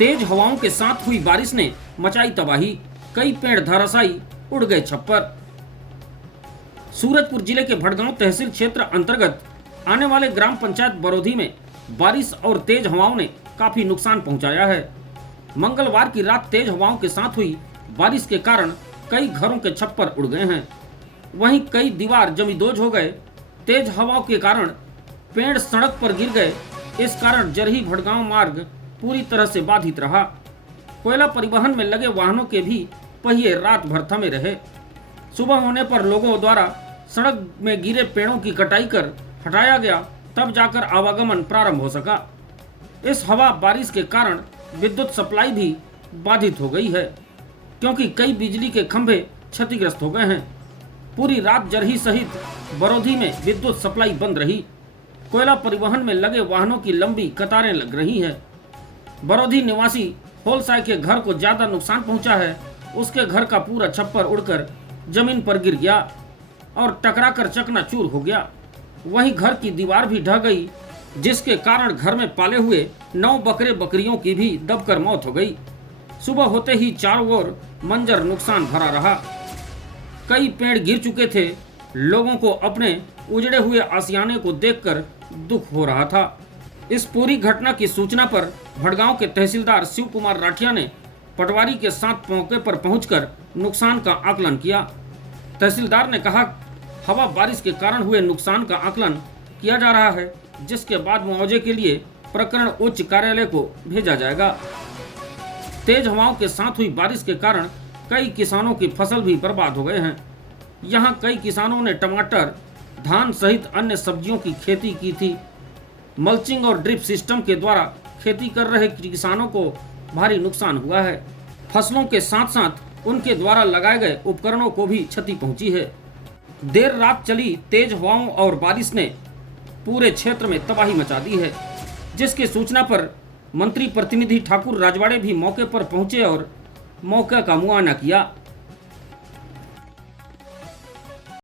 तेज हवाओं के साथ हुई बारिश ने मचाई तबाही, कई पेड़ धराशायी, उड़ गए छप्पर। सूरजपुर जिले के भड़गांव तहसील क्षेत्र अंतर्गत आने वाले ग्राम पंचायत बरौधी में बारिश और तेज हवाओं ने काफी नुकसान पहुंचाया है। मंगलवार की रात तेज हवाओं के साथ हुई बारिश के कारण कई घरों के छप्पर उड़ गए हैं, वहीं कई दीवार जमींदोज हो गए। तेज हवाओं के कारण पेड़ सड़क पर गिर गए। इस कारण जरही भड़गांव मार्ग पूरी तरह से बाधित रहा। कोयला परिवहन में लगे वाहनों के भी पहिए रात भर थमे रहे। सुबह होने पर लोगों द्वारा सड़क में गिरे पेड़ों की कटाई कर हटाया गया, तब जाकर आवागमन प्रारंभ हो सका। इस हवा बारिश के कारण विद्युत सप्लाई भी बाधित हो गई है, क्योंकि कई बिजली के खंभे क्षतिग्रस्त हो गए हैं। पूरी रात जरही सहित बरौधी में विद्युत सप्लाई बंद रही। कोयला परिवहन में लगे वाहनों की लंबी कतारें लग रही हैं। बरौधी निवासी होलसाई के घर को ज्यादा नुकसान पहुंचा है। उसके घर का पूरा छप्पर उड़कर जमीन पर गिर गया और टकराकर चकनाचूर हो गया। वहीं घर की दीवार भी ढह गई, जिसके कारण घर में पाले हुए 9 बकरे बकरियों की भी दबकर मौत हो गई। सुबह होते ही चारों ओर मंजर नुकसान भरा रहा। कई पेड़ गिर चुके थे। लोगों को अपने उजड़े हुए आशियाने को देखकर दुख हो रहा था। इस पूरी घटना की सूचना पर भड़गांव के तहसीलदार शिव कुमार राठिया ने पटवारी के साथ मौके पर पहुंचकर नुकसान का आकलन किया। तहसीलदार ने कहा, हवा बारिश के कारण हुए नुकसान का आकलन किया जा रहा है, जिसके बाद मुआवजे के लिए प्रकरण उच्च कार्यालय को भेजा जाएगा। तेज हवाओं के साथ हुई बारिश के कारण कई किसानों की फसल भी बर्बाद हो गए हैं। यहाँ कई किसानों ने टमाटर, धान सहित अन्य सब्जियों की खेती की थी। मल्चिंग और ड्रिप सिस्टम के द्वारा खेती कर रहे किसानों को भारी नुकसान हुआ है। फसलों के साथ साथ उनके द्वारा लगाए गए उपकरणों को भी क्षति पहुंची है। देर रात चली तेज हवाओं और बारिश ने पूरे क्षेत्र में तबाही मचा दी है, जिसकी सूचना पर मंत्री प्रतिनिधि ठाकुर राजवाड़े भी मौके पर पहुंचे और मौके का मुआयना किया।